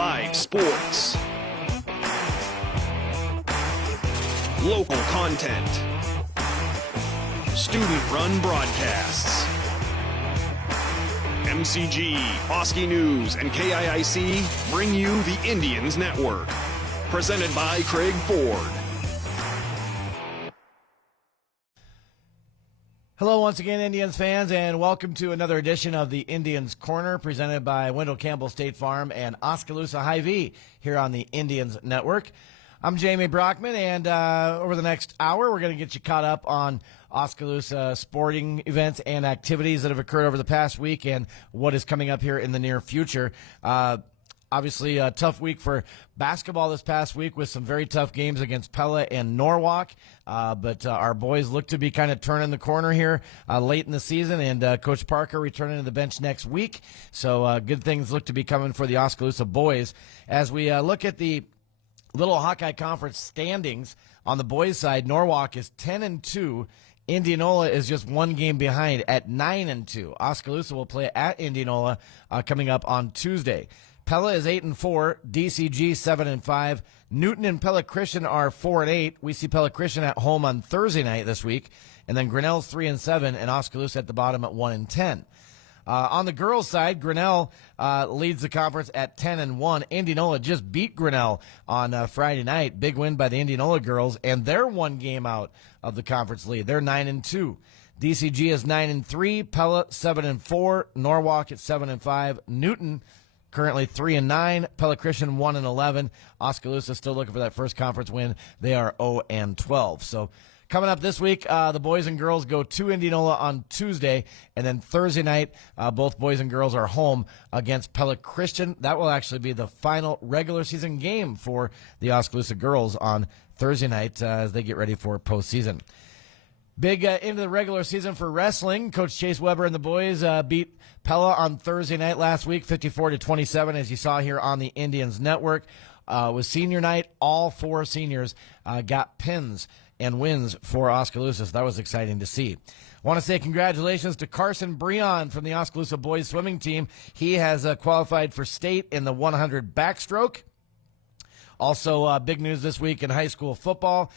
Live sports. Local content. Student-run broadcasts. MCG, Oski News, and KIIC bring you the Indians Network. Presented by Craig Ford. Hello once again, Indians fans, and welcome to another edition of the Indians Corner, presented by Wendell Campbell State Farm and Oskaloosa Hy-Vee here on the Indians Network. I'm Jamie Brockman, and over the next hour, we're going to get you caught up on Oskaloosa sporting events and activities that have occurred over the past week and what is coming up here in the near future. Obviously, a tough week for basketball this past week with some very tough games against Pella and Norwalk. But our boys look to be kind of turning the corner here late in the season, and Coach Parker returning to the bench next week. So good things look to be coming for the Oskaloosa boys. As we look at the Little Hawkeye Conference standings on the boys' side, Norwalk is 10-2. Indianola is just one game behind at 9-2. Oskaloosa will play at Indianola coming up on Tuesday. Pella is 8-4, DCG 7-5. Newton and Pella Christian are 4-8. We see Pella Christian at home on Thursday night this week, and then Grinnell's 3-7, and Oskaloosa at the bottom at 1-10. On the girls' side, Grinnell leads the conference at 10-1. Indianola just beat Grinnell on Friday night. Big win by the Indianola girls, and they're one game out of the conference lead. They're 9-2. DCG is 9-3. Pella 7-4. Norwalk at 7-5. Newton currently 3-9. Pella Christian 1-11. Oskaloosa still looking for that first conference win. They are 0-12. So coming up this week, the boys and girls go to Indianola on Tuesday, and then Thursday night, both boys and girls are home against Pella Christian. That will actually be the final regular season game for the Oskaloosa girls on Thursday night as they get ready for postseason. Big into the regular season for wrestling. Coach Chase Weber and the boys beat Pella on Thursday night last week, 54-27, as you saw here on the Indians Network. With senior night, all four seniors got pins and wins for Oskaloosa, so that was exciting to see. I want to say congratulations to Carson Breon from the Oskaloosa boys swimming team. He has qualified for state in the 100 backstroke. Also, big news this week in high school football.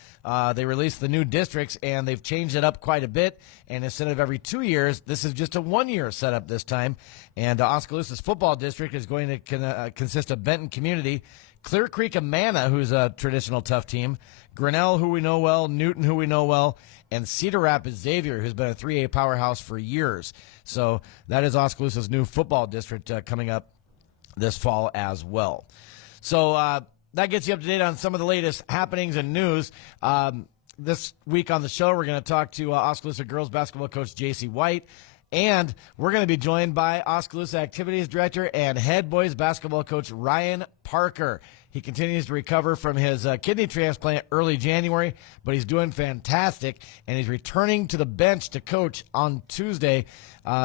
They released the new districts, and they've changed it up quite a bit. And instead of every 2 years, this is just a one-year setup this time. And Oskaloosa's football district is going to consist of Benton Community, Clear Creek Amana, who's a traditional tough team, Grinnell, who we know well, Newton, who we know well, and Cedar Rapids Xavier, who's been a 3A powerhouse for years. So that is Oskaloosa's new football district coming up this fall as well. So that gets you up to date on some of the latest happenings and news. This week on the show, we're going to talk to Oskaloosa girls basketball coach J.C. White, and we're going to be joined by Oskaloosa Activities Director and head boys basketball coach Ryan Parker. He continues to recover from his kidney transplant early January, but he's doing fantastic, and he's returning to the bench to coach on Tuesday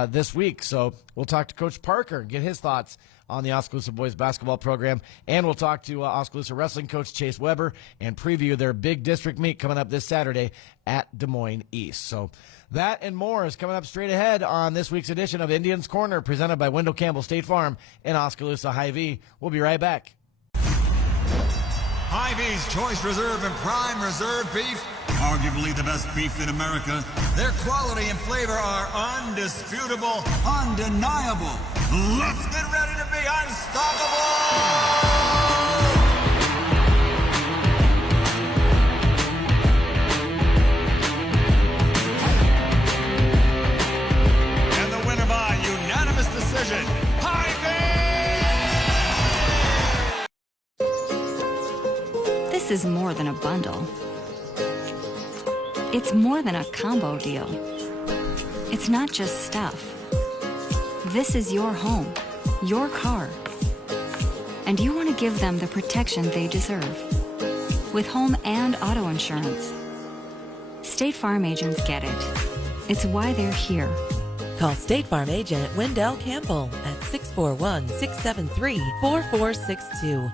this week. So we'll talk to Coach Parker and get his thoughts on the Oskaloosa boys basketball program, and we'll talk to Oskaloosa wrestling coach Chase Weber and preview their big district meet coming up this Saturday at Des Moines East. So that and more is coming up straight ahead on this week's edition of Indians Corner, presented by Wendell Campbell State Farm and Oskaloosa Hy-Vee. We'll be right back. Hy-Vee's Choice Reserve and Prime Reserve beef, arguably the best beef in America. Their quality and flavor are undisputable, undeniable. Let's get ready to be unstoppable! And the winner by unanimous decision, Hy-Vee! This is more than a bundle. It's more than a combo deal. It's not just stuff. This is your home, your car, and you want to give them the protection they deserve with home and auto insurance. State Farm agents get it. It's why they're here. Call State Farm agent Wendell Campbell at 641-673-4462.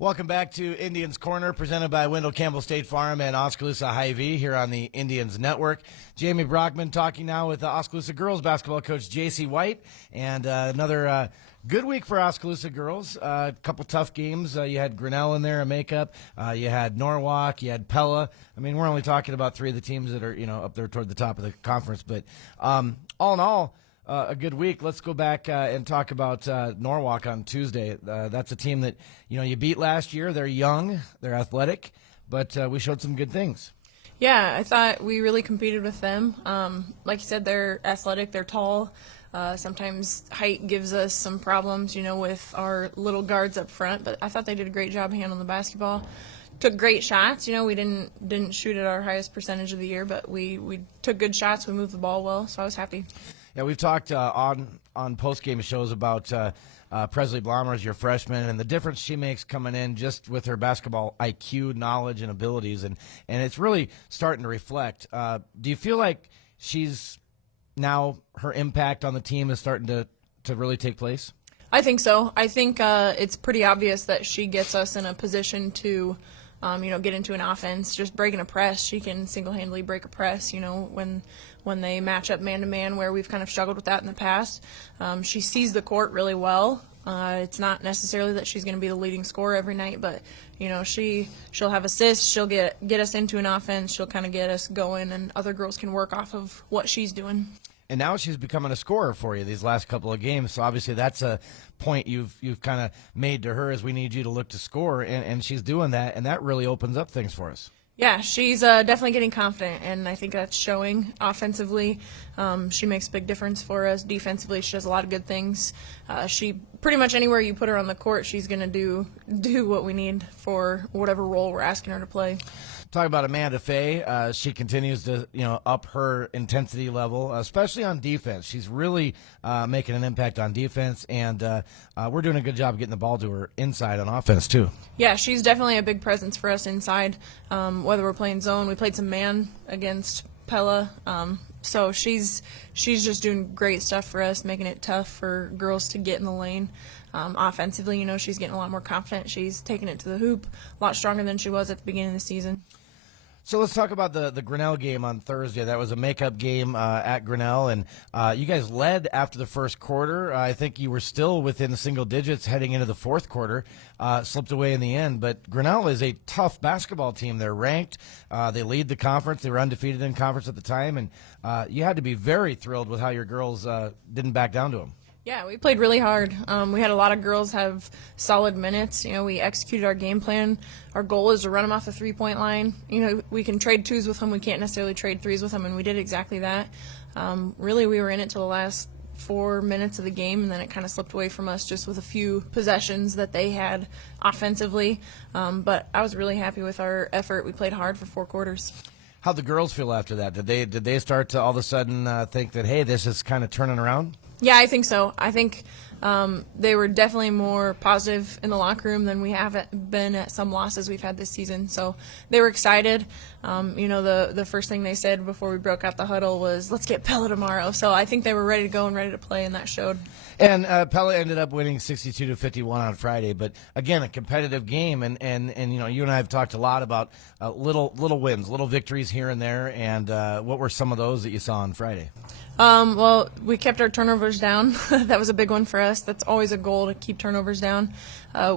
Welcome back to Indians Corner, presented by Wendell Campbell State Farm and Oskaloosa Hy-Vee here on the Indians Network. Jamie Brockman talking now with Oskaloosa girls basketball coach J.C. White, and another good week for Oskaloosa girls. A couple tough games. You had Grinnell in there, a makeup. You had Norwalk. You had Pella. I mean, we're only talking about three of the teams that are up there toward the top of the conference, but all in all, a good week. Let's go back and talk about Norwalk on Tuesday. That's a team that you beat last year. They're young, they're athletic, but we showed some good things. Yeah, I thought we really competed with them. Like you said, they're athletic, they're tall. Sometimes height gives us some problems, with our little guards up front. But I thought they did a great job handling the basketball. Took great shots. We didn't shoot at our highest percentage of the year, but we took good shots. We moved the ball well, so I was happy. Yeah, we've talked on post-game shows about Presley Blomers, your freshman, and the difference she makes coming in just with her basketball IQ, knowledge, and abilities, and it's really starting to reflect. Do you feel like she's now her impact on the team is starting to really take place? I think so. I think it's pretty obvious that she gets us in a position to get into an offense. Just breaking a press, she can single-handedly break a press, when they match up man-to-man, where we've kind of struggled with that in the past. She sees the court really well. It's not necessarily that she's going to be the leading scorer every night, but, she'll have assists, she'll get us into an offense, she'll kind of get us going, and other girls can work off of what she's doing. And now she's becoming a scorer for you these last couple of games. So obviously that's a point you've kind of made to her, is we need you to look to score, and she's doing that, and that really opens up things for us. Yeah, she's definitely getting confident, and I think that's showing offensively. She makes a big difference for us. Defensively, she does a lot of good things. She pretty much anywhere you put her on the court, she's going to do what we need for whatever role we're asking her to play. Talk about Amanda Fay. She continues to up her intensity level, especially on defense. She's really making an impact on defense, and we're doing a good job getting the ball to her inside on offense too. Yeah, she's definitely a big presence for us inside. Whether we're playing zone, we played some man against Pella. So she's just doing great stuff for us, making it tough for girls to get in the lane. Offensively, she's getting a lot more confident. She's taking it to the hoop a lot stronger than she was at the beginning of the season. So let's talk about the Grinnell game on Thursday. That was a makeup game at Grinnell, and you guys led after the first quarter. I think you were still within single digits heading into the fourth quarter, slipped away in the end. But Grinnell is a tough basketball team. They're ranked. They lead the conference. They were undefeated in conference at the time, and you had to be very thrilled with how your girls didn't back down to them. Yeah, we played really hard. We had a lot of girls have solid minutes. We executed our game plan. Our goal is to run them off the three-point line. We can trade twos with them. We can't necessarily trade threes with them, and we did exactly that. Really, we were in it till the last 4 minutes of the game, and then it kind of slipped away from us just with a few possessions that they had offensively. But I was really happy with our effort. We played hard for 4 quarters. How'd the girls feel after that? Did they start to all of a sudden think that, hey, this is kind of turning around? Yeah, I think so. I think they were definitely more positive in the locker room than we have been at some losses we've had this season. So they were excited. The first thing they said before we broke out the huddle was, let's get Pella tomorrow. So I think they were ready to go and ready to play, and that showed. And Pella ended up winning 62-51 on Friday. But, again, a competitive game. And you and I have talked a lot about little wins, little victories here and there. And what were some of those that you saw on Friday? Well, we kept our turnovers down. That was a big one for us. That's always a goal, to keep turnovers down.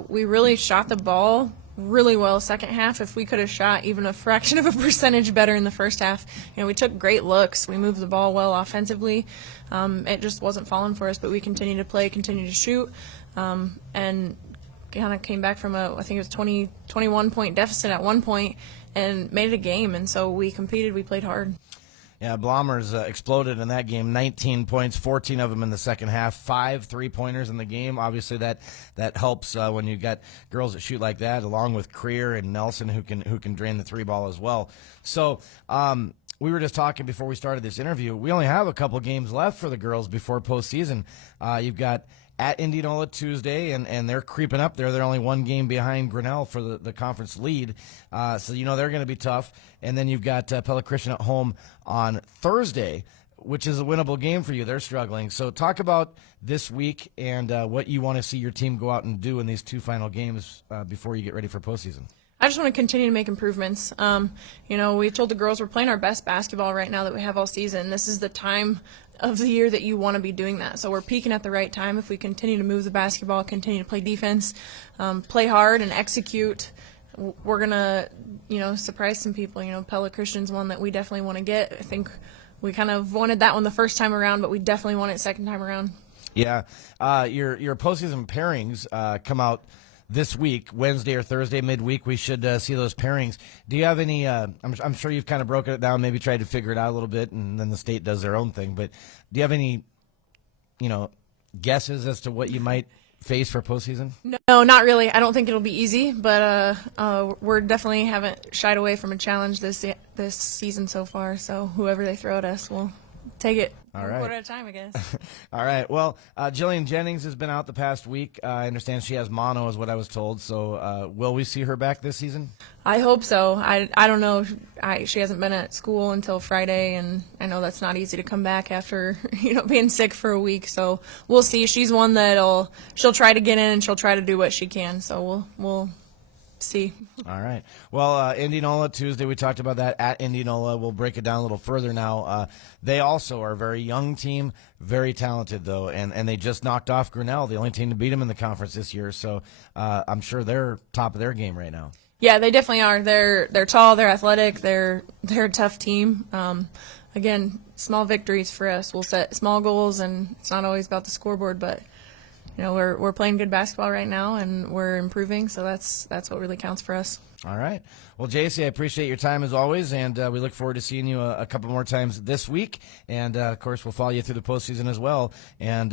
We really shot the ball really well second half. If we could have shot even a fraction of a percentage better in the first half, we took great looks. We moved the ball well offensively. It just wasn't falling for us, but we continued to play, continued to shoot, and kind of came back from I think it was 21-point deficit at one point and made it a game. And so we competed, we played hard. Yeah, Blomers exploded in that game. 19 points, 14 of them in the second half. 5 3-pointers in the game. Obviously, that helps when you got girls that shoot like that, along with Creer and Nelson, who can drain the 3-ball as well. So we were just talking before we started this interview. We only have a couple games left for the girls before postseason. You've got at Indianola Tuesday, and they're creeping up there. They're only 1 game behind Grinnell for the conference lead. So they're going to be tough. And then you've got Pella Christian at home on Thursday. which is a winnable game for you. They're struggling. So talk about this week and what you want to see your team go out and do in these 2 final games before you get ready for postseason. I just want to continue to make improvements. We told the girls we're playing our best basketball right now that we have all season. This is the time of the year that you want to be doing that. So we're peaking at the right time. If we continue to move the basketball, continue to play defense, play hard and execute, we're going to, surprise some people. Pella Christian's one that we definitely want to get. I think we kind of wanted that one the first time around, but we definitely want it second time around. Yeah. Your postseason pairings come out this week, Wednesday or Thursday, midweek. We should see those pairings. Do you have any, I'm sure you've kind of broken it down, maybe tried to figure it out a little bit, and then the state does their own thing, but do you have any, guesses as to what you might face for postseason? No, not really. I don't think it'll be easy, but we're definitely haven't shied away from a challenge this season so far, so whoever they throw at us, we'll take it. All right. One quarter at a time, I guess. All right. Well, Jillian Jennings has been out the past week. I understand she has mono, is what I was told. So will we see her back this season? I hope so. I don't know. She hasn't been at school until Friday, and I know that's not easy to come back after being sick for a week. So we'll see. She's one she'll try to get in and she'll try to do what she can. So we'll see. All right. Well, Indianola Tuesday, we talked about that at Indianola. We'll break it down a little further now. They also are a very young team, very talented, though, and they just knocked off Grinnell, the only team to beat them in the conference this year. So I'm sure they're top of their game right now. Yeah, they definitely are. They're tall, they're athletic, they're a tough team. Again, small victories for us. We'll set small goals, and it's not always about the scoreboard, but we're playing good basketball right now, and we're improving, so that's what really counts for us. All right. Well, JC, I appreciate your time as always, and we look forward to seeing you a couple more times this week. And, of course, we'll follow you through the postseason as well. And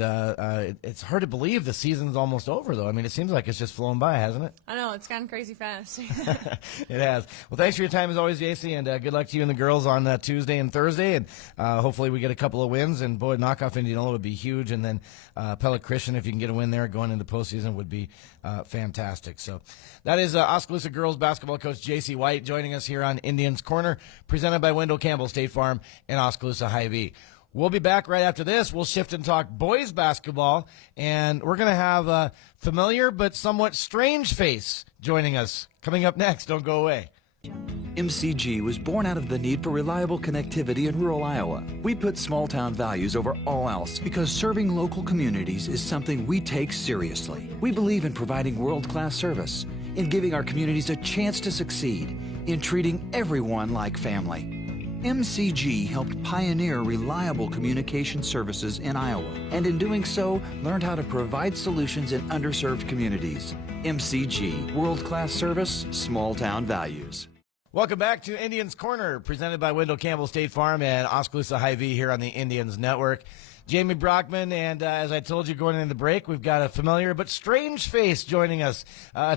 it's hard to believe the season's almost over, though. I mean, it seems like it's just flown by, hasn't it? I know. It's gotten crazy fast. It has. Well, thanks for your time as always, JC, and good luck to you and the girls on Tuesday and Thursday. And hopefully we get a couple of wins. And, boy, knock off Indianola would be huge. And then Pella Christian, if you can get a win there going into postseason, would be fantastic. So that is Oskaloosa girls basketball coach JC White joining us here on Indians Corner, presented by Wendell Campbell State Farm and Oskaloosa Hy-Vee. We'll be back right after this. We'll shift and talk boys basketball, and we're going to have a familiar but somewhat strange face joining us coming up next. Don't go away. MCG was born out of the need for reliable connectivity in rural Iowa. We put small-town values over all else because serving local communities is something we take seriously. We believe in providing world-class service, in giving our communities a chance to succeed, in treating everyone like family. MCG helped pioneer reliable communication services in Iowa, and in doing so, learned how to provide solutions in underserved communities. MCG, world-class service, small-town values. Welcome back to Indians Corner, presented by Wendell Campbell State Farm and Oskaloosa Hy-Vee here on the Indians Network. Jamie Brockman, and as I told you going into the break, we've got a familiar but strange face joining us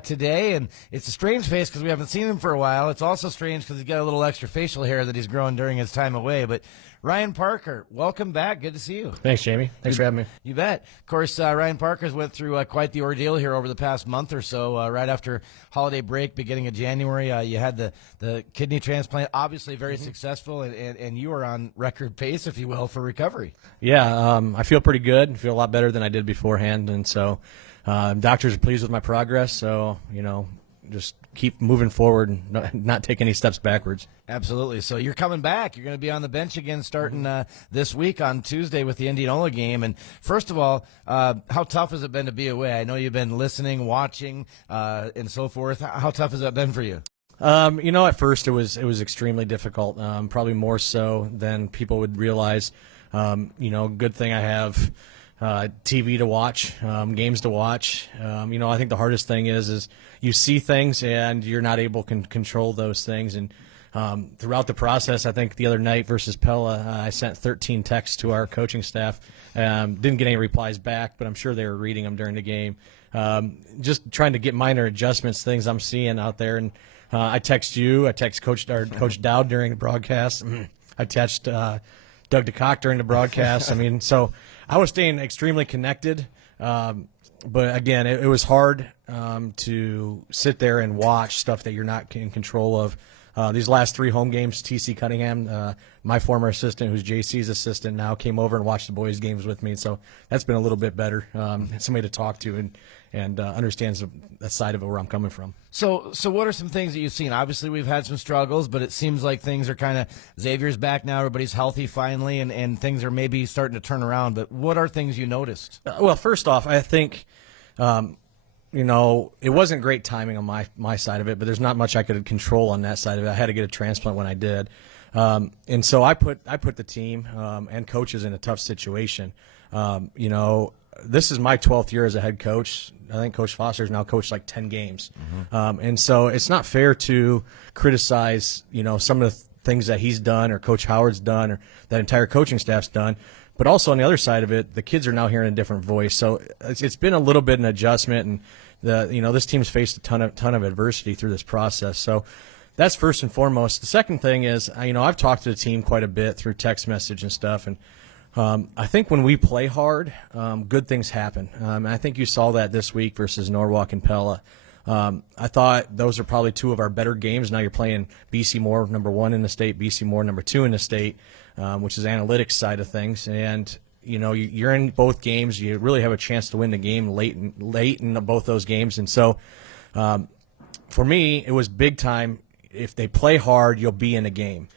today, and it's a strange face because we haven't seen him for a while. It's also strange because he's got a little extra facial hair that he's growing during his time away, but Ryan Parker, welcome back. Good to see you. Thanks, Jamie. Thanks for having me. You bet. Of course, Ryan Parker's went through quite the ordeal here over the past month or so. Right after holiday break, beginning of January, you had the kidney transplant, obviously very successful, and you are on record pace, if you will, for recovery. Yeah, I feel pretty good. I feel a lot better than I did beforehand, and so doctors are pleased with my progress, so, just keep moving forward and not take any steps backwards. Absolutely. So you're coming back. You're going to be on the bench again starting this week on Tuesday with the Indianola game. And first of all, how tough has it been to be away? I know you've been listening, watching, and so forth. How tough has that been for you? At first it was extremely difficult, probably more so than people would realize. Good thing I have TV to watch, games to watch. I think the hardest thing is you see things and you're not able to control those things. And throughout the process, I think the other night versus Pella, I sent 13 texts to our coaching staff. Didn't get any replies back, but I'm sure they were reading them during the game. Just trying to get minor adjustments, things I'm seeing out there. And I text you. I text Coach Dowd during the broadcast. I text Doug DeCock during the broadcast. So I was staying extremely connected. But again, it was hard to sit there and watch stuff that you're not in control of. These last 3 home games, T.C. Cunningham, my former assistant, who's JC's assistant now, came over and watched the boys' games with me. So that's been a little bit better. Somebody to talk to and understands the side of it where I'm coming from. So what are some things that you've seen? Obviously, we've had some struggles, but it seems like things are kind of – Xavier's back now. Everybody's healthy finally, and things are maybe starting to turn around. But what are things you noticed? Well, first off, I think it wasn't great timing on my side of it, but there's not much I could control on that side of it. I had to get a transplant when I did. And so I put the team and coaches in a tough situation. This is my 12th year as a head coach. I think Coach Foster's now coached like 10 games. And so it's not fair to criticize, some of the things that he's done or Coach Howard's done or that entire coaching staff's done. But also on the other side of it, the kids are now hearing a different voice. So it's been a little bit an adjustment, and this team's faced a ton of adversity through this process. So that's first and foremost. The second thing is, I've talked to the team quite a bit through text message and stuff, and I think when we play hard, good things happen. I think you saw that this week versus Norwalk and Pella. I thought those are probably 2 of our better games. Now you're playing BC Moore, number 1 in the state, BC Moore, number 2 in the state, which is analytics side of things. And, you're in both games. You really have a chance to win the game late in both those games. And so for me, it was big time. If they play hard, you'll be in a game.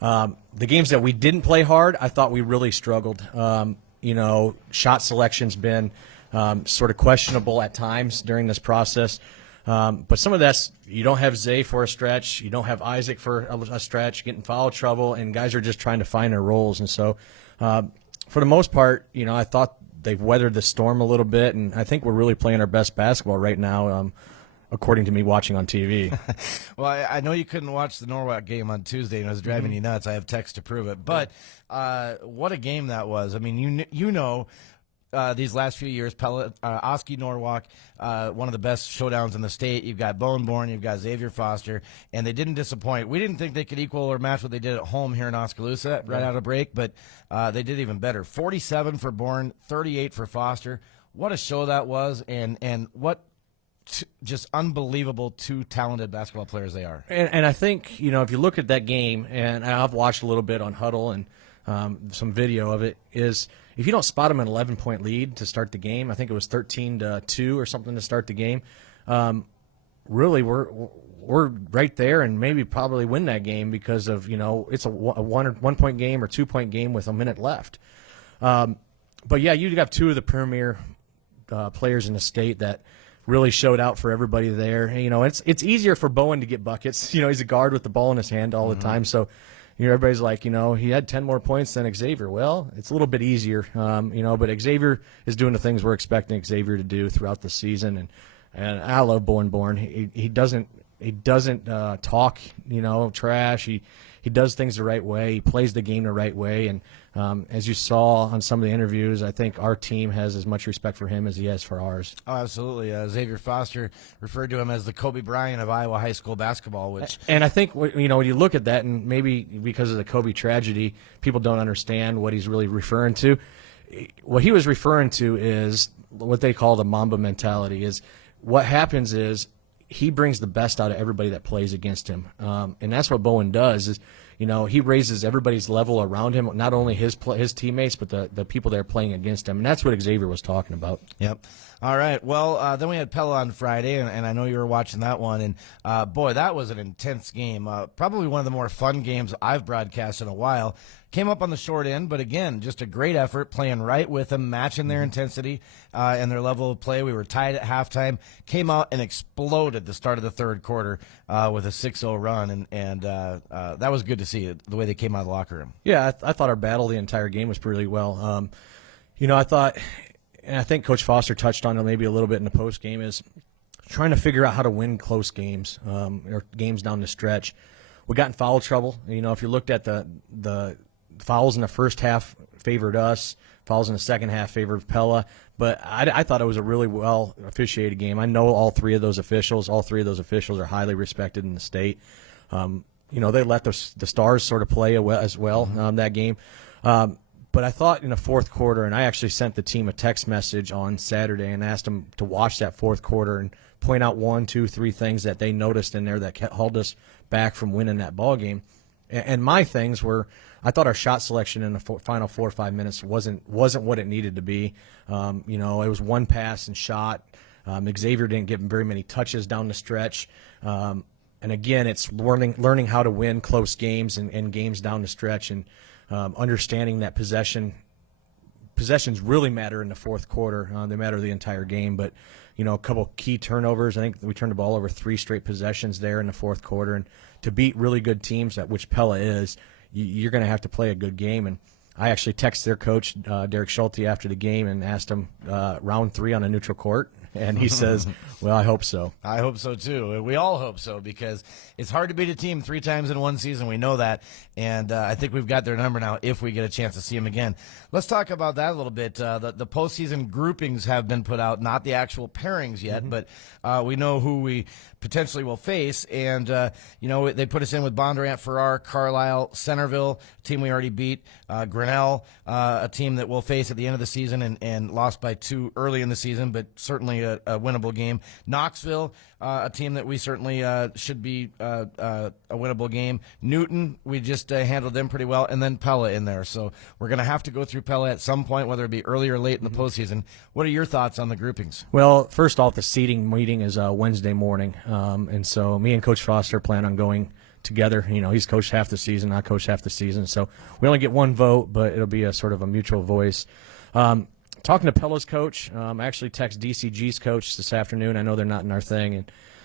The games that we didn't play hard, I thought we really struggled. Shot selection's been sort of questionable at times during this process. But some of that's, you don't have Zay for a stretch, you don't have Isaac for a stretch, getting foul trouble, and guys are just trying to find their roles. And so for the most part, I thought they've weathered the storm a little bit, and I think we're really playing our best basketball right now, according to me watching on TV. Well, I know you couldn't watch the Norwalk game on Tuesday, and it was driving you nuts. I have text to prove it. But what a game that was. I mean, these last few years, Oski Norwalk, one of the best showdowns in the state. You've got Bowen Born, you've got Xavier Foster, and they didn't disappoint. We didn't think they could equal or match what they did at home here in Oskaloosa right out of break, but they did even better. 47 for Born, 38 for Foster. What a show that was, and what just unbelievable 2 talented basketball players they are. And I think, if you look at that game, and I've watched a little bit on Huddle and some video of it, is if you don't spot them an 11-point lead to start the game, I think it was 13-2 or something to start the game, really we're right there and maybe probably win that game because of, it's a 1-point game or 2-point game with a minute left. But, yeah, you have 2 of the premier players in the state that really showed out for everybody there. And, it's easier for Bowen to get buckets. He's a guard with the ball in his hand all the time, so – everybody's like, he had 10 more points than Xavier. Well, it's a little bit easier, but Xavier is doing the things we're expecting Xavier to do throughout the season. And I love Bowen Born. He doesn't talk, trash. He does things the right way. He plays the game the right way. And as you saw on some of the interviews, I think our team has as much respect for him as he has for ours. Oh, absolutely. Xavier Foster referred to him as the Kobe Bryant of Iowa high school basketball. And I think, when you look at that, and maybe because of the Kobe tragedy, people don't understand what he's really referring to. What he was referring to is what they call the Mamba mentality. Is what happens is he brings the best out of everybody that plays against him, and that's what Bowen does. Is he raises everybody's level around him, not only his teammates, but the people that are playing against him, and that's what Xavier was talking about. Yep. All right. Well, then we had Pella on Friday, and I know you were watching that one, and boy, that was an intense game. Probably one of the more fun games I've broadcast in a while. Came up on the short end, but again, just a great effort, playing right with them, matching their intensity and their level of play. We were tied at halftime, came out and exploded the start of the third quarter with a 6-0 run, and that was good to see, the way they came out of the locker room. Yeah, I thought our battle the entire game was pretty well. I thought, and I think Coach Foster touched on it maybe a little bit in the post game, is trying to figure out how to win close games or games down the stretch. We got in foul trouble. If you looked at the fouls in the first half favored us. Fouls in the second half favored Pella. But I thought it was a really well officiated game. I know all 3 of those officials. All 3 of those officials are highly respected in the state. They let the Stars sort of play as well that game. But I thought in the fourth quarter, and I actually sent the team a text message on Saturday and asked them to watch that fourth quarter and point out 1, 2, 3 things that they noticed in there that held us back from winning that ball game. And my things were, I thought our shot selection in the final 4 or 5 minutes wasn't what it needed to be. It was one pass and shot. Xavier didn't get very many touches down the stretch. And again, it's learning how to win close games and games down the stretch, and understanding that possessions really matter in the fourth quarter. They matter the entire game, but a couple key turnovers. I think we turned the ball over 3 straight possessions there in the fourth quarter, and to beat really good teams, which Pella is, you're going to have to play a good game. And I actually texted their coach, Derek Schulte, after the game and asked him round 3 on a neutral court. And he says, well, I hope so. I hope so, too. We all hope so, because it's hard to beat a team 3 times in one season. We know that. And I think we've got their number now if we get a chance to see them again. Let's talk about that a little bit. The postseason groupings have been put out, not the actual pairings yet, but we know who we potentially will face. And, they put us in with Bondurant, Farrar, Carlisle, Centerville, a team we already beat, Grinnell, a team that we'll face at the end of the season and lost by 2 early in the season, but certainly a winnable game. Knoxville, a team that we certainly should be a winnable game. Newton, we just handled them pretty well, and then Pella in there. So we're going to have to go through Pella at some point, whether it be early or late in the postseason. What are your thoughts on the groupings? Well, first off, the seeding meeting is Wednesday morning, and so me and Coach Foster plan on going together. He's coached half the season, I coached half the season, so we only get one vote, but it'll be a sort of a mutual voice. Talking to Pella's coach, I actually text DCG's coach this afternoon. I know they're not in our thing,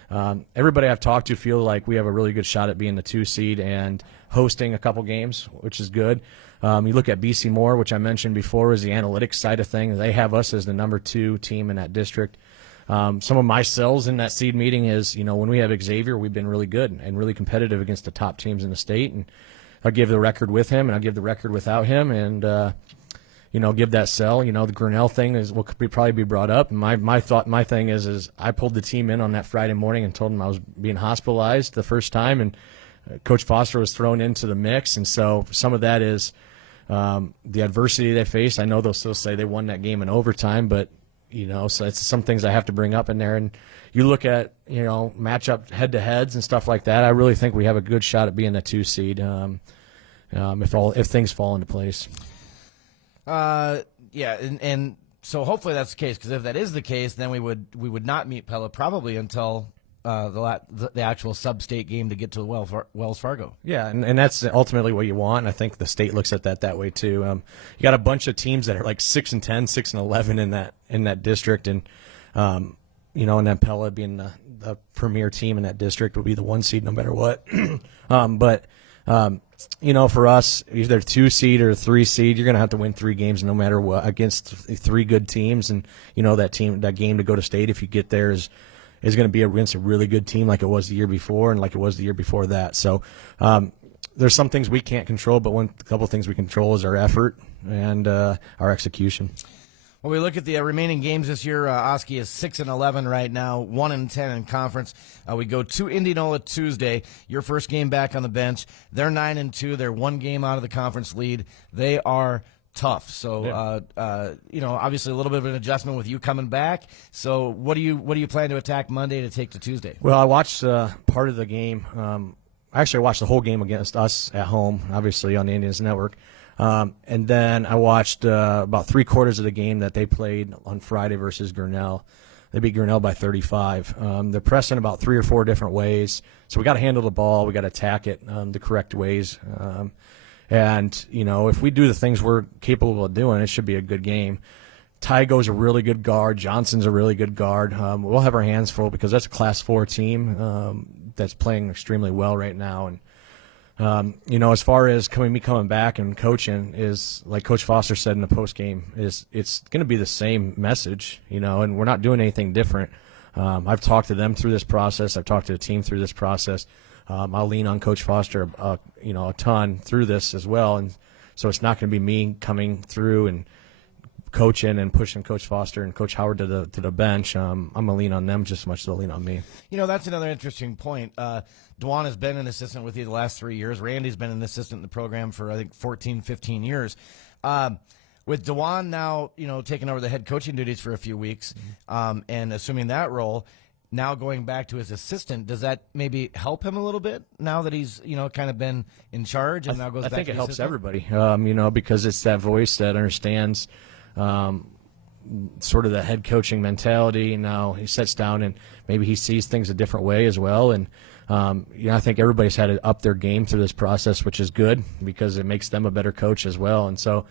and everybody I've talked to feel like we have a really good shot at being the 2 seed and hosting a couple games, which is good. You look at BC Moore, which I mentioned before, is the analytics side of things. They have us as the number 2 team in that district. Some of my sells in that seed meeting is, when we have Xavier, we've been really good and really competitive against the top teams in the state. And I'll give the record with him, and I'll give the record without him, and give that sell. The Grinnell thing will probably be brought up. And my thing is I pulled the team in on that Friday morning and told them I was being hospitalized the first time, and Coach Foster was thrown into the mix. And so some of that is the adversity they faced. I know they'll still say they won that game in overtime, but so it's some things I have to bring up in there. And you look at matchup head-to-heads and stuff like that. I really think we have a good shot at being the 2 seed if things fall into place. And so hopefully that's the case, because if that is the case, then we would not meet Pella probably until the actual sub-state game to get to Wells Fargo. Yeah, and that's ultimately what you want. And I think the state looks at that way too. You got a bunch of teams that are like 6-10, 6-11 in that district, and and then Pella being the premier team in that district will be the 1 seed no matter what. For us, either 2 seed or 3 seed, you're going to have to win 3 games no matter what against 3 good teams, and that game to go to state if you get there is going to be against a really good team like it was the year before and like it was the year before that. So there's some things we can't control, but a couple of things we control is our effort and our execution. When we look at the remaining games this year, Oski is 6-11 right now, 1-10 in conference. We go to Indianola Tuesday. Your first game back on the bench. They're 9-2. They're 1 game out of the conference lead. They are tough. So, obviously a little bit of an adjustment with you coming back. So, what do you plan to attack Monday to take to Tuesday? Well, I watched part of the game. Actually, I watched the whole game against us at home, obviously on the Indians Network. And then I watched about 3/4 of the game that they played on Friday versus Grinnell. They beat Grinnell by 35. They're pressing about 3 or 4 different ways. So we got to handle the ball. We got to attack it the correct ways. If we do the things we're capable of doing, it should be a good game. Tygo's a really good guard. Johnson's a really good guard. We'll have our hands full because that's a Class 4 team that's playing extremely well right now. And as far as me coming back and coaching, is like Coach Foster said in the post game, it's going to be the same message, and we're not doing anything different. I've talked to them through this process. I've talked to the team through this process. I'll lean on Coach Foster, a ton through this as well, and so it's not going to be me coming through and coaching and pushing Coach Foster and Coach Howard to the bench. I'm going to lean on them just as much as they'll lean on me. That's another interesting point. Dwan has been an assistant with you the last 3 years. Randy's been an assistant in the program for, I think, 14, 15 years. With DeJuan now, taking over the head coaching duties for a few weeks, and assuming that role, now going back to his assistant, does that maybe help him a little bit now that he's kind of been in charge and now goes back to I think it helps assistant? everybody, because it's that voice that understands sort of the head coaching mentality. Now he sits down and maybe he sees things a different way as well. And I think everybody's had to up their game through this process, which is good because it makes them a better coach as well. And so,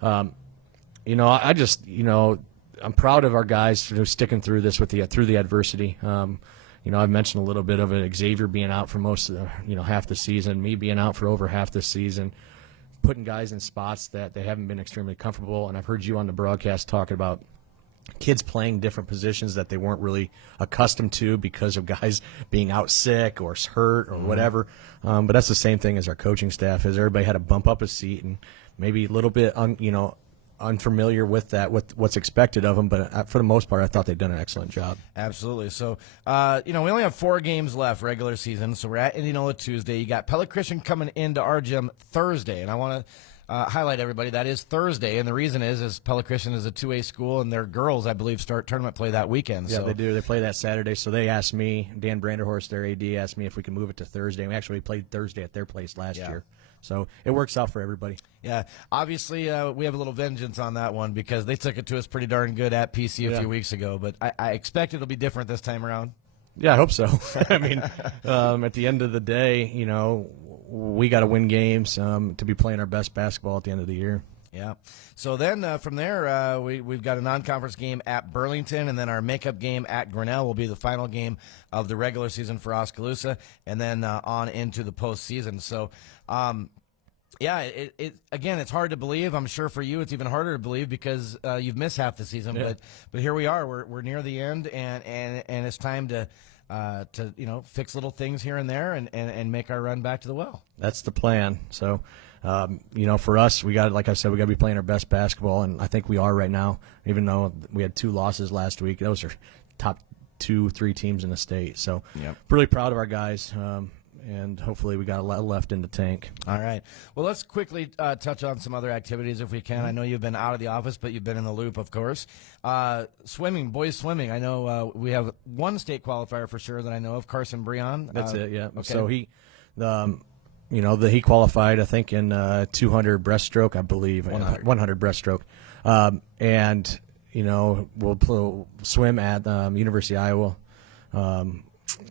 I just, I'm proud of our guys for sticking through this through the adversity. I've mentioned a little bit of it, Xavier being out for most of the, half the season, me being out for over half the season, putting guys in spots that they haven't been extremely comfortable. And I've heard you on the broadcast talking about kids playing different positions that they weren't really accustomed to because of guys being out sick or hurt or whatever. But that's the same thing as our coaching staff is. Everybody had to bump up a seat and maybe a little bit, unfamiliar with that, with what's expected of them, but for the most part, I thought they'd done an excellent job. Absolutely. So, we only have 4 games left regular season, so we're at Indianola Tuesday. You got Pella Christian coming into our gym Thursday, and I want to highlight everybody that is Thursday, and the reason is Pella Christian is a 2A school, and their girls, I believe, start tournament play that weekend. Yeah, so. They do. They play that Saturday, so they asked me, Dan Branderhorst, their AD, asked me if we could move it to Thursday. We actually played Thursday at their place last year. So it works out for everybody. Yeah, obviously we have a little vengeance on that one because they took it to us pretty darn good at PC a few weeks ago. But I expect it'll be different this time around. Yeah, I hope so. I mean, at the end of the day, we got to win games to be playing our best basketball at the end of the year. Yeah. So then from there, we've got a non-conference game at Burlington, and then our makeup game at Grinnell will be the final game of the regular season for Oskaloosa, and then on into the postseason. So, again, it's hard to believe. I'm sure for you it's even harder to believe because you've missed half the season. Yeah. But here we are. We're near the end, and it's time to fix little things here and there and make our run back to the well. That's the plan. So, for us, like I said, we got to be playing our best basketball, and I think we are right now. Even though we had 2 losses last week, those are top 2-3 teams in the state. So, really proud of our guys, and hopefully we got a lot left in the tank. All right. Well, let's quickly touch on some other activities if we can. I know you've been out of the office, but you've been in the loop, of course. Swimming, boys swimming. I know we have one state qualifier for sure that I know of, Carson Breon. That's it, yeah. Okay. So he qualified, I think, in 200 breaststroke, I believe. 100 breaststroke. And, we'll swim at University of Iowa.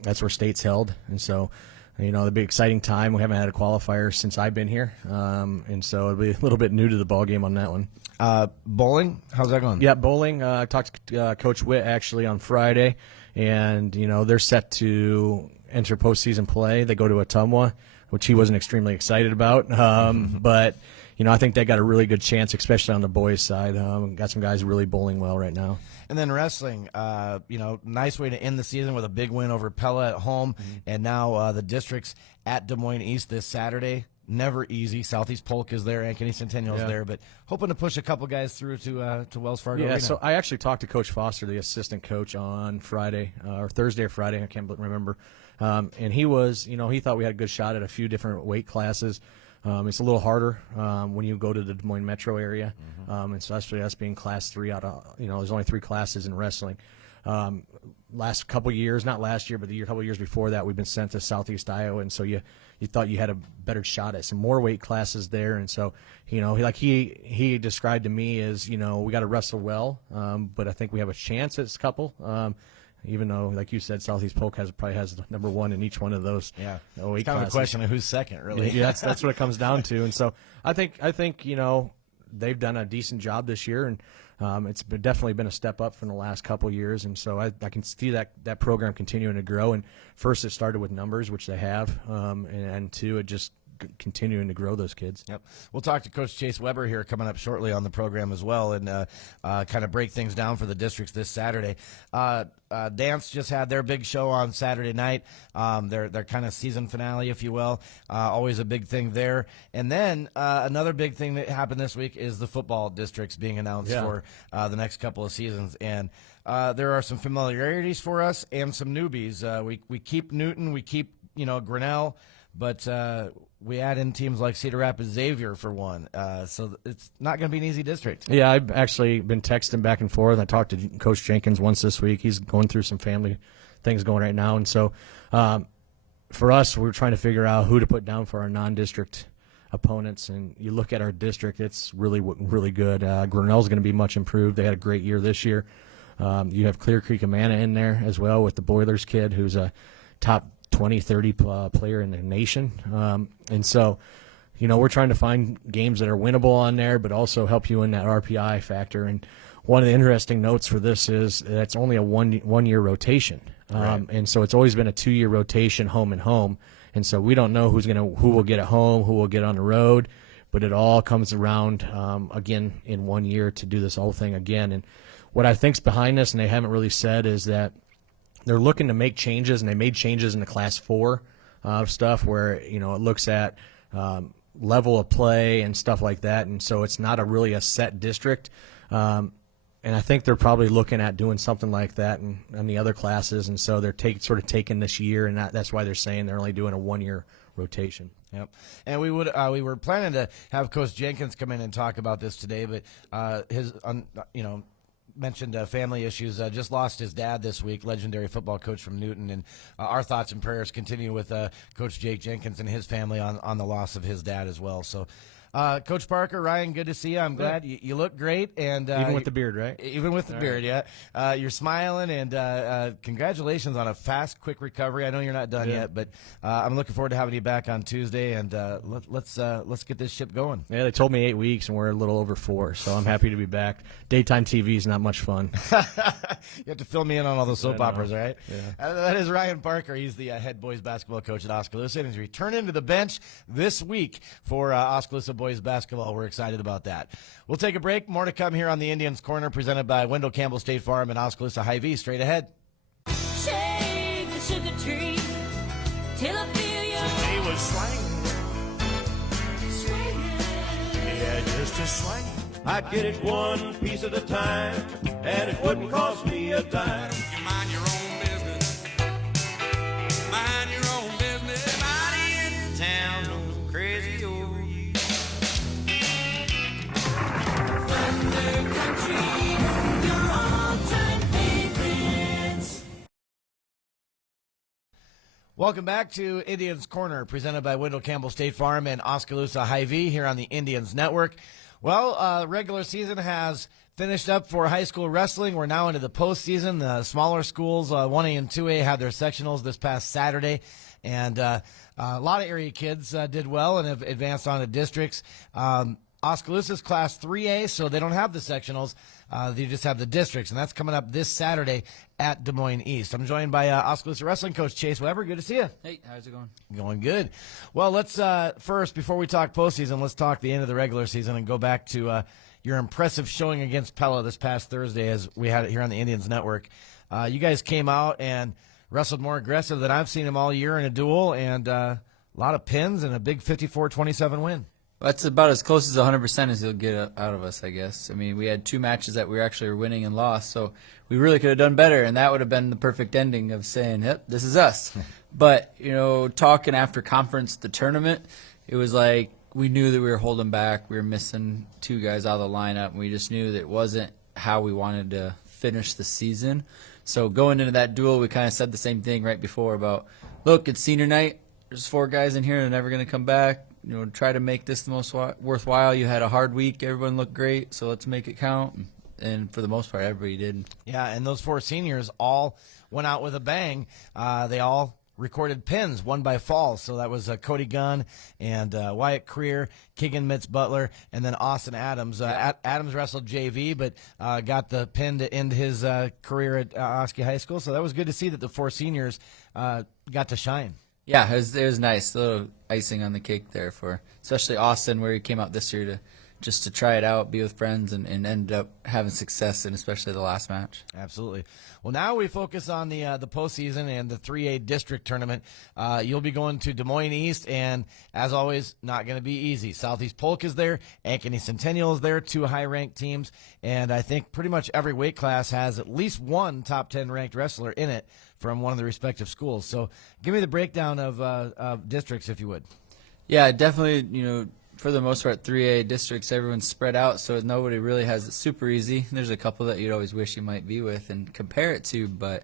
That's where state's held. And so, it'll be an exciting time. We haven't had a qualifier since I've been here. And so it'll be a little bit new to the ball game on that one. Bowling, how's that going? Yeah, bowling. I talked to Coach Witt actually on Friday, and they're set to enter postseason play. They go to Ottumwa, which he wasn't extremely excited about, but I think they got a really good chance, especially on the boys' side. Got some guys really bowling well right now. And then wrestling, nice way to end the season with a big win over Pella at home, and now the districts at Des Moines East this Saturday. Never easy. Southeast Polk is there, Ankeny Centennial's there, but hoping to push a couple guys through to Wells Fargo. Yeah, Arena. so I actually talked to Coach Foster, the assistant coach, on Friday or Thursday or Friday. I can't remember. And he was, he thought we had a good shot at a few different weight classes. It's a little harder when you go to the Des Moines metro area, especially us being class 3 out of, there's only 3 classes in wrestling. Last couple years, not last year, but couple years before that, we've been sent to Southeast Iowa, and so you thought you had a better shot at some more weight classes there, and so he described to me as we got to wrestle well, but I think we have a chance at this couple. Even though, like you said, Southeast Polk probably has number 1 in each one of those. Yeah, weight it's kind classes. of a question of who's second, really. Yeah, that's what it comes down to, and so I think they've done a decent job this year, and it's definitely been a step up from the last couple years, and so I can see that program continuing to grow. And first, it started with numbers, which they have, and 2, it just continuing to grow those kids. Yep. We'll talk to Coach Chase Weber here coming up shortly on the program as well, and kind of break things down for the districts this Saturday. Dance just had their big show on Saturday night, their kind of season finale, if you will. Always a big thing there. And then another big thing that happened this week is the football districts being announced for the next couple of seasons. And there are some familiarities for us and some newbies. We keep Newton, we keep Grinnell, but we add in teams like Cedar Rapids Xavier for one. So it's not going to be an easy district. Yeah, I've actually been texting back and forth. I talked to Coach Jenkins once this week. He's going through some family things going right now. And so for us, we're trying to figure out who to put down for our non-district opponents. And you look at our district, it's really good. Grinnell's going to be much improved. They had a great year this year. You have Clear Creek Amana in there as well with the Boilers kid, who's a top 20, 30 player in the nation. And so, we're trying to find games that are winnable on there, but also help you in that RPI factor. And one of the interesting notes for this is that it's only a one-year rotation. Right. And so it's always been a 2-year rotation, home and home. And so we don't know who will get at home, who will get on the road, but it all comes around again in 1 year to do this whole thing again. And what I think's behind this, and they haven't really said, is that they're looking to make changes, and they made changes in the Class 4 stuff where, it looks at level of play and stuff like that, and so it's not really a set district. And I think they're probably looking at doing something like that in the other classes, and so they're sort of taking this year, and that's why they're saying they're only doing a 1-year rotation. Yep, and we were planning to have Coach Jenkins come in and talk about this today, but his mentioned family issues. Just lost his dad this week, legendary football coach from Newton, and our thoughts and prayers continue with Coach Jake Jenkins and his family on the loss of his dad as well. So. Coach Parker, Ryan, good to see you. I'm glad you look great, and even with the beard, right? Even with the beard, yeah. You're smiling, and congratulations on a fast, quick recovery. I know you're not done yet, but I'm looking forward to having you back on Tuesday, and let's get this ship going. Yeah, they told me 8 weeks, and we're a little over 4, so I'm happy to be back. Daytime TV is not much fun. You have to fill me in on all those soap operas, right? Yeah. That is Ryan Parker. He's the head boys basketball coach at Oskaloosa, and he's returning to the bench this week for Oskaloosa boys basketball. We're excited about that. We'll take a break. More to come here on the Indians Corner, presented by Wendell Campbell State Farm and Oskaloosa Hy-Vee. Straight ahead. Shake the sugar tree till I feel you. He was swinging. Yeah, just a swing. I'd get it one piece at a time, and it wouldn't cost me a dime. You mind your own business. Mind your own business. Everybody in town knows crazy over you. Thunder Country, your all-time favorites. Welcome back to Indians Corner, presented by Wendell Campbell State Farm and Oskaloosa Hy-Vee here on the Indians Network. Well, regular season has finished up for high school wrestling. We're now into the postseason. The smaller schools, 1A and 2A, had their sectionals this past Saturday, and a lot of area kids did well and have advanced on to districts. Oskaloosa's Class 3A, so they don't have the sectionals. They just have the districts, and that's coming up this Saturday at Des Moines East. I'm joined by Oskaloosa wrestling coach Chase Weber. Good to see you. Hey, how's it going? Going good. Well, let's first, before we talk postseason, let's talk the end of the regular season and go back to your impressive showing against Pella this past Thursday, as we had it here on the Indians Network. You guys came out and wrestled more aggressive than I've seen them all year in a duel, and a lot of pins and a big 54-27 win. That's about as close as 100% as you'll get out of us, I guess. I mean, we had 2 matches that we actually were winning and lost, so we really could have done better, and that would have been the perfect ending of saying, yep, this is us. But, talking after conference, the tournament, it was like we knew that we were holding back. We were missing 2 guys out of the lineup, and we just knew that it wasn't how we wanted to finish the season. So going into that duel, we kind of said the same thing right before about, look, it's senior night. There's 4 guys in here that are never going to come back. Try to make this the most worthwhile. You had a hard week. Everyone looked great, so let's make it count. And for the most part, everybody did. Yeah, and those 4 seniors all went out with a bang. They all recorded pins, one by fall. So that was Cody Gunn and Wyatt Creer, Keegan Mitz-Butler, and then Austin Adams. Adams wrestled JV, but got the pin to end his career at Oski High School. So that was good to see that the 4 seniors got to shine. Yeah, it was nice. A little icing on the cake there for especially Austin, where he came out this year to try it out, be with friends, and ended up having success, and especially the last match. Absolutely. Well, now we focus on the postseason and the 3A district tournament. You'll be going to Des Moines East, and as always, not going to be easy. Southeast Polk is there, Ankeny Centennial is there, 2 high-ranked teams, and I think pretty much every weight class has at least one top 10 ranked wrestler in it from one of the respective schools. So give me the breakdown of districts, if you would. Yeah, definitely. For the most part, 3A districts, everyone's spread out, so nobody really has it super easy. There's a couple that you'd always wish you might be with and compare it to, but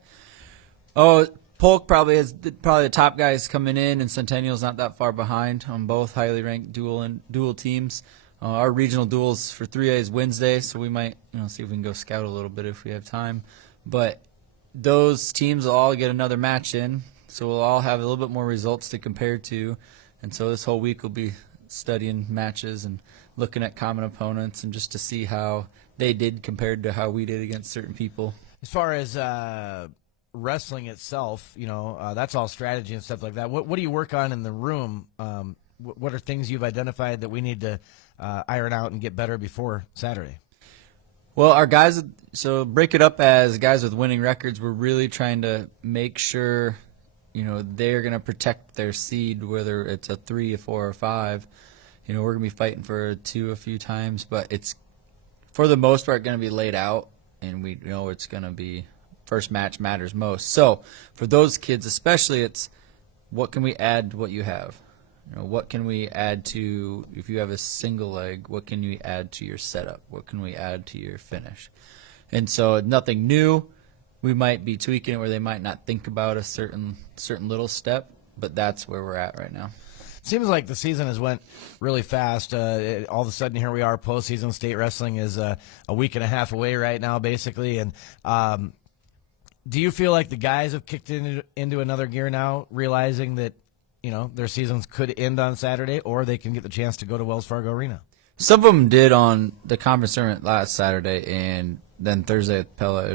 Polk probably has the top guys coming in, and Centennial's not that far behind on both highly ranked dual teams. Our regional duels for 3A is Wednesday, so we might see if we can go scout a little bit if we have time. But those teams will all get another match in, so we'll all have a little bit more results to compare to. And so this whole week we'll be studying matches and looking at common opponents and just to see how they did compared to how we did against certain people. As far as wrestling itself, that's all strategy and stuff like that. What do you work on in the room? What are things you've identified that we need to iron out and get better before Saturday? Well, our guys, so break it up as guys with winning records. We're really trying to make sure, they're going to protect their seed, whether it's a 3, a 4, or 5. We're going to be fighting for a 2 a few times, but it's, for the most part, going to be laid out, and we know it's going to be first match matters most. So for those kids especially, it's what can we add to what you have? What can we add to, if you have a single leg, what can we add to your setup? What can we add to your finish? And so nothing new. We might be tweaking it where they might not think about a certain little step, but that's where we're at right now. Seems like the season has went really fast. All of a sudden, here we are, postseason. State wrestling is a week and a half away right now, basically. And do you feel like the guys have kicked into another gear now, realizing that their seasons could end on Saturday, or they can get the chance to go to Wells Fargo Arena? Some of them did on the conference tournament last Saturday, and then Thursday at Pella,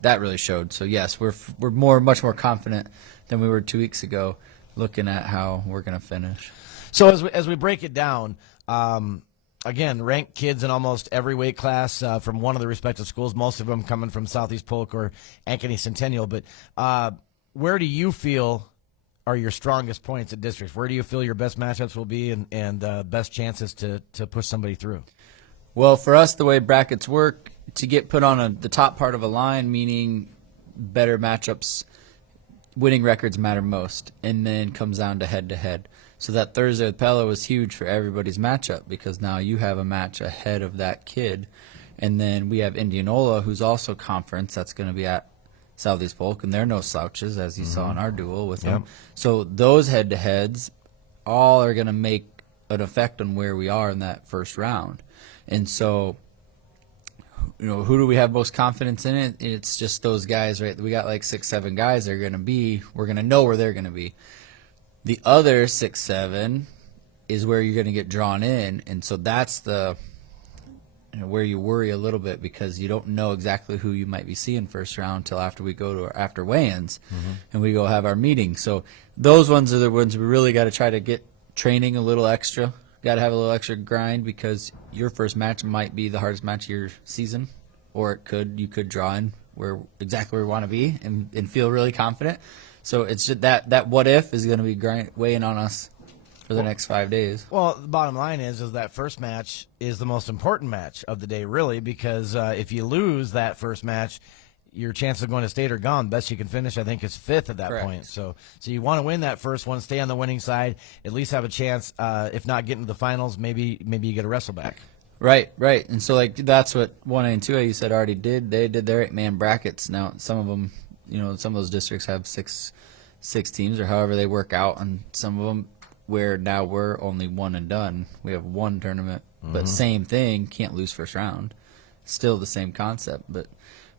that really showed. So yes, we're much more confident than we were 2 weeks ago, looking at how we're going to finish. So as we break it down, again, ranked kids in almost every weight class from one of the respective schools. Most of them coming from Southeast Polk or Ankeny Centennial. But where do you feel are your strongest points at districts? Where do you feel your best matchups will be and best chances to push somebody through? Well, for us, the way brackets work, to get put on the top part of a line, meaning better matchups, winning records matter most, and then comes down to head-to-head. So that Thursday with Pella was huge for everybody's matchup because now you have a match ahead of that kid. And then we have Indianola, who's also conference, that's going to be at Southeast Polk, and they're no slouches, as you saw in our duel with them. So those head-to-heads all are going to make an effect on where we are in that first round. And so, who do we have most confidence in it? It's just those guys, right? We got like 6, 7 guys we're going to know where they're going to be. The other 6, 7 is where you're going to get drawn in, and so that's where you worry a little bit because you don't know exactly who you might be seeing first round until after we go to after weigh-ins and we go have our meeting. So those ones are the ones we really got to try to get training a little extra. Got to have a little extra grind because your first match might be the hardest match of your season, or you could draw in exactly where we want to be and feel really confident. So it's just that what if is going to be weighing on us for the next 5 days. Well, the bottom line is that first match is the most important match of the day, really, because if you lose that first match, your chances of going to state are gone. Best you can finish, I think, is 5th at that point. So you want to win that first one, stay on the winning side, at least have a chance. If not getting to the finals, maybe you get a wrestle back. Right. And so that's what 1A and 2A you said already did. They did their 8-man brackets. Now some of them, some of those districts have six teams or however they work out, and some of them where now we're only one and done. We have one tournament, but same thing, can't lose first round. Still the same concept, but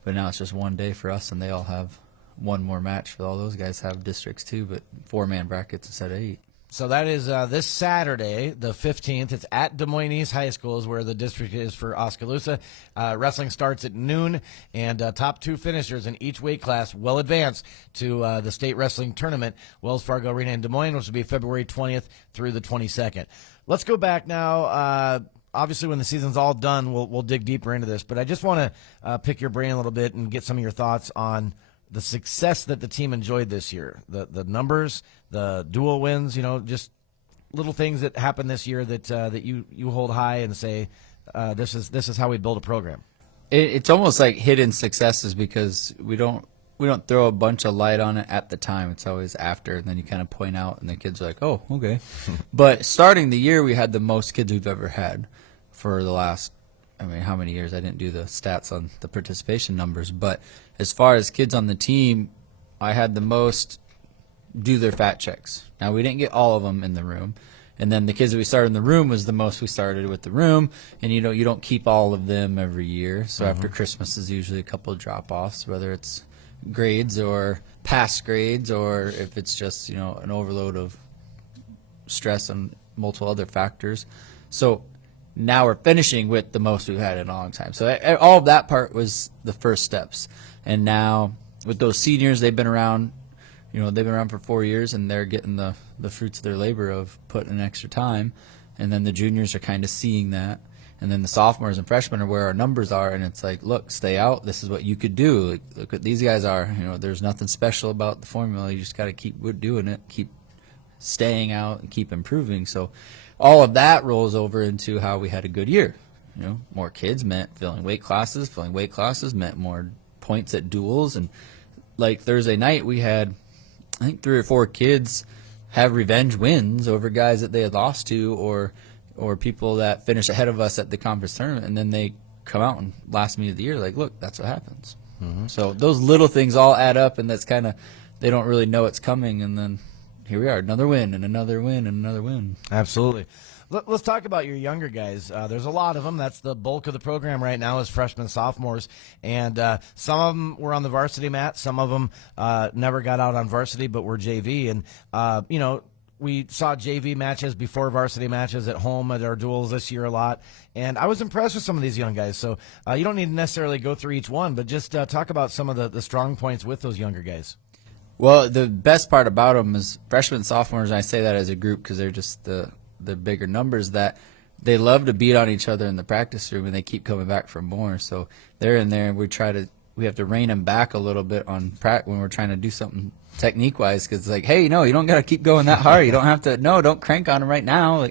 now it's just one day for us, and they all have one more match. For all those guys have districts too, but 4-man brackets instead of 8. So that is this Saturday, the 15th. It's at Des Moines East High School is where the district is for Oskaloosa. Wrestling starts at noon, and top 2 finishers in each weight class will advance to the state wrestling tournament, Wells Fargo Arena in Des Moines, which will be February 20th through the 22nd. Let's go back now. Obviously, when the season's all done, we'll dig deeper into this, but I just want to pick your brain a little bit and get some of your thoughts on the success that the team enjoyed this year, the numbers, the dual wins, just little things that happened this year that you hold high and say this is how we build a program. It's almost like hidden successes because we're throw a bunch of light on it at the time. It's always after, and then you kind of point out, and the kids are like, "Oh, okay." But starting the year, we had the most kids we've ever had for the last, I mean, how many years? I didn't do the stats on the participation numbers, but as far as kids on the team, I had the most do their fat checks. Now, we didn't get all of them in the room. And then the kids that we started in the room was the most we started with the room. And, you don't keep all of them every year. So after Christmas is usually a couple of drop-offs, whether it's grades or past grades, or if it's just, an overload of stress and multiple other factors. So now we're finishing with the most we've had in a long time. So all of that part was the first steps. And now with those seniors, they've been around, they've been around for 4 years, and they're getting the fruits of their labor of putting in extra time. And then the juniors are kind of seeing that. And then the sophomores and freshmen are where our numbers are, and it's like, look, stay out. This is what you could do. Look what these guys are. There's nothing special about the formula. You just got to keep doing it, keep staying out, and keep improving. So all of that rolls over into how we had a good year. More kids meant filling weight classes. Filling weight classes meant more points at duels. And like Thursday night, we had, I think, 3 or 4 kids have revenge wins over guys that they had lost to, or people that finished ahead of us at the conference tournament, and then they come out and last meet of the year like, look, that's what happens. So those little things all add up, and that's kind of, they don't really know it's coming, and then here we are, another win and another win and another win. Absolutely. Let's talk about your younger guys. There's a lot of them. That's the bulk of the program right now is freshmen, sophomores, and some of them were on the varsity mat. Some of them never got out on varsity but were JV. And, we saw JV matches before varsity matches at home at our duels this year a lot. And I was impressed with some of these young guys. So you don't need to necessarily go through each one, but just talk about some of the strong points with those younger guys. Well, the best part about them is freshmen and sophomores, and I say that as a group because they're just the bigger numbers, that they love to beat on each other in the practice room, and they keep coming back for more. So they're in there, and we have to rein them back a little bit on when we're trying to do something technique-wise, because it's like, hey, no, you don't got to keep going that hard. You don't have to, no, don't crank on them right now.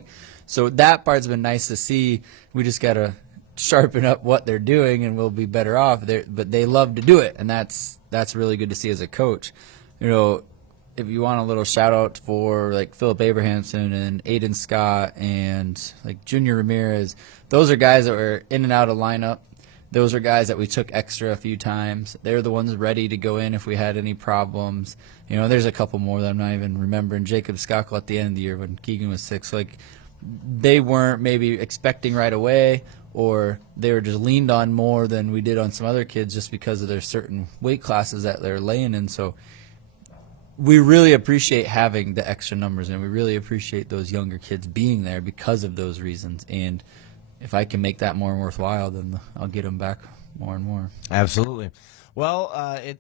So that part's been nice to see. We just got to sharpen up what they're doing, and we'll be better off. But they love to do it, and that's really good to see as a coach. If you want a little shout out for like Philip Abrahamson and Aiden Scott and like Junior Ramirez, those are guys that were in and out of lineup. Those are guys that we took extra a few times. They're the ones ready to go in if we had any problems. There's a couple more that I'm not even remembering. Jacob Skockel at the end of the year when Keegan was 6. Like, they weren't maybe expecting right away, or they were just leaned on more than we did on some other kids just because of their certain weight classes that they're laying in. So we really appreciate having the extra numbers, and we really appreciate those younger kids being there because of those reasons. And if I can make that more worthwhile, then I'll get them back more and more. Absolutely. Well,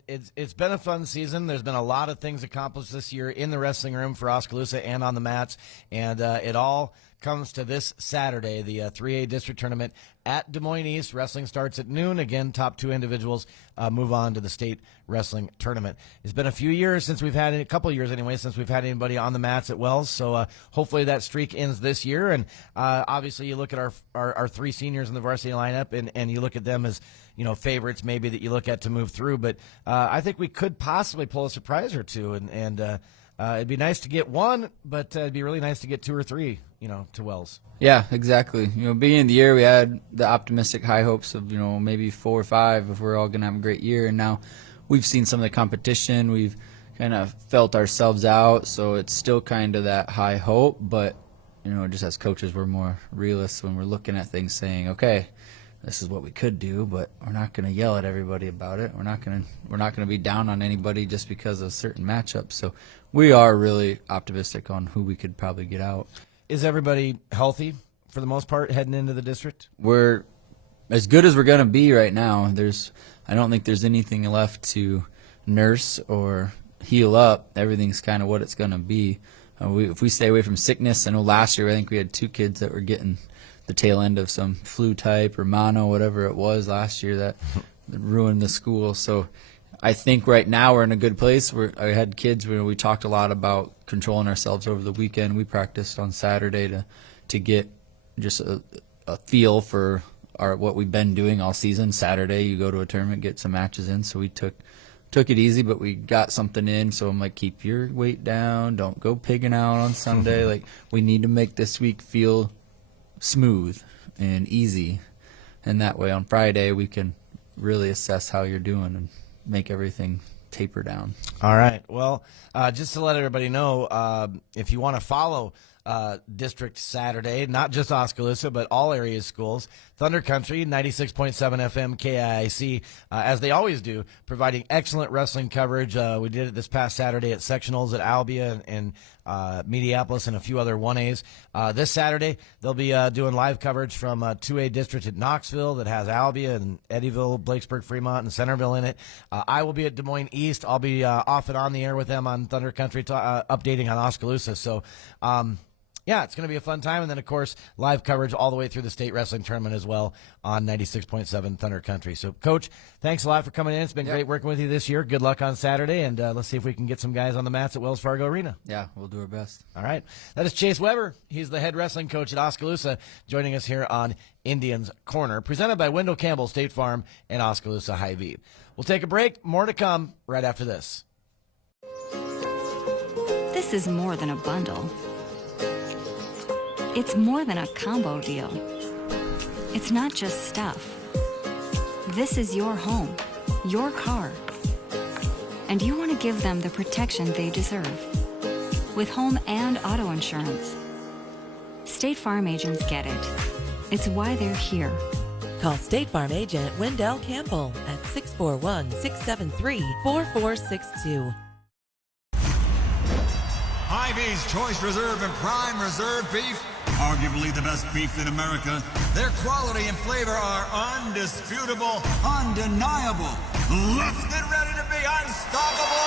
it's been a fun season. There's been a lot of things accomplished this year in the wrestling room for Oskaloosa and on the mats, and it all comes to this Saturday, the 3A district tournament at Des Moines East. Wrestling starts at noon. Again, top 2 individuals move on to the state wrestling tournament. It's been a few years since we've had, a couple of years anyway, since we've had anybody on the mats at Wells. So hopefully that streak ends this year. And obviously you look at our 3 seniors in the varsity lineup, and you look at them as, favorites maybe that you look at to move through. But I think we could possibly pull a surprise or two. And it'd be nice to get one, but it'd be really nice to get 2 or 3, to Wells. Yeah, exactly. Beginning of the year, we had the optimistic high hopes of, maybe 4 or 5 if we're all going to have a great year. And now we've seen some of the competition. We've kind of felt ourselves out. So it's still kind of that high hope. But, just as coaches, we're more realists when we're looking at things, saying, okay, this is what we could do, but we're not going to yell at everybody about it. We're not going to be down on anybody just because of certain matchups. So we are really optimistic on who we could probably get out. Is everybody healthy for the most part heading into the district? We're as good as we're going to be right now. I don't think there's anything left to nurse or heal up. Everything's kind of what it's going to be. If we stay away from sickness, I know last year I think we had 2 kids that were getting the tail end of some flu type or mono, whatever it was last year that ruined the school. So I think right now we're in a good place. I had kids where we talked a lot about controlling ourselves over the weekend. We practiced on Saturday to get just a feel for what we've been doing all season. Saturday you go to a tournament, get some matches in. So we took took it easy, but we got something in. So I'm like, keep your weight down. Don't go pigging out on Sunday. Like, we need to make this week feel smooth and easy. And that way on Friday we can really assess how you're doing and make everything taper down. All right. Well, just to let everybody know, if you want to follow District Saturday, not just Oskaloosa, but all area schools, Thunder Country, 96.7 FM KIIC, as they always do, providing excellent wrestling coverage. We did it this past Saturday at sectionals at Albia and Mediapolis and a few other 1As. This Saturday, they'll be doing live coverage from 2A District at Knoxville that has Albia and Eddyville, Blakesburg, Fremont, and Centerville in it. I will be at Des Moines East. I'll be off and on the air with them on Thunder Country, updating on Oskaloosa. So, yeah, it's going to be a fun time. And then, of course, live coverage all the way through the state wrestling tournament as well on 96.7 Thunder Country. So, Coach, thanks a lot for coming in. It's been great working with you this year. Good luck on Saturday, and let's see if we can get some guys on the mats at Wells Fargo Arena. Yeah, we'll do our best. All right. That is Chase Weber. He's the head wrestling coach at Oskaloosa, joining us here on Indians Corner, presented by Wendell Campbell State Farm and Oskaloosa Hy-Vee. We'll take a break. More to come right after this. This is more than a bundle. It's more than a combo deal. It's not just stuff. This is your home, your car. And you want to give them the protection they deserve. With home and auto insurance. State Farm agents get it. It's why they're here. Call State Farm agent Wendell Campbell at 641-673-4462. Hy-Vee's Choice Reserve and Prime Reserve Beef, arguably the best beef in America. Their quality and flavor are undisputable, undeniable. Let's get ready to be unstoppable!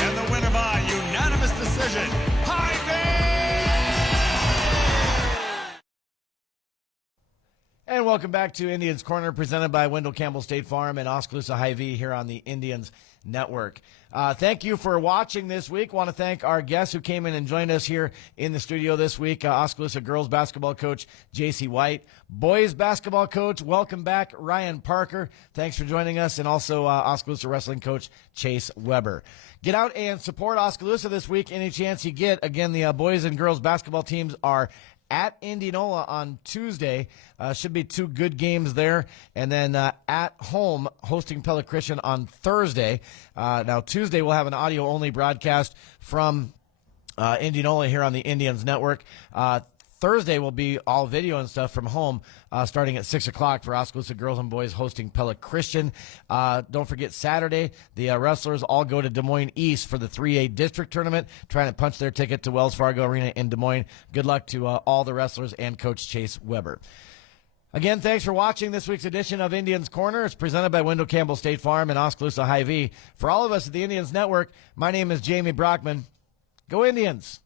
And the winner by unanimous decision, And welcome back to Indians Corner, presented by Wendell Campbell State Farm and Oskaloosa Hy-Vee here on the Indians Network. Thank you for watching this week. Want to thank our guests who came in and joined us here in the studio this week. Oskaloosa girls basketball coach J.C. White, boys basketball coach, welcome back, Ryan Parker. Thanks for joining us, and also Oskaloosa wrestling coach Chase Weber. Get out and support Oskaloosa this week any chance you get. Again, the boys and girls basketball teams are at Indianola on Tuesday. Should be two good games there. And then at home, hosting Pella Christian on Thursday. Now, Tuesday, we'll have an audio-only broadcast from Indianola here on the Indians Network. Thursday will be all video and stuff from home, starting at 6 o'clock for Oskaloosa girls and boys hosting Pella Christian. Don't forget Saturday, the wrestlers all go to Des Moines East for the 3A district tournament, trying to punch their ticket to Wells Fargo Arena in Des Moines. Good luck to all the wrestlers and Coach Chase Weber. Again, thanks for watching this week's edition of Indians Corner. It's presented by Wendell Campbell State Farm and Oskaloosa Hy-Vee. For all of us at the Indians Network, my name is Jamie Brockman. Go Indians!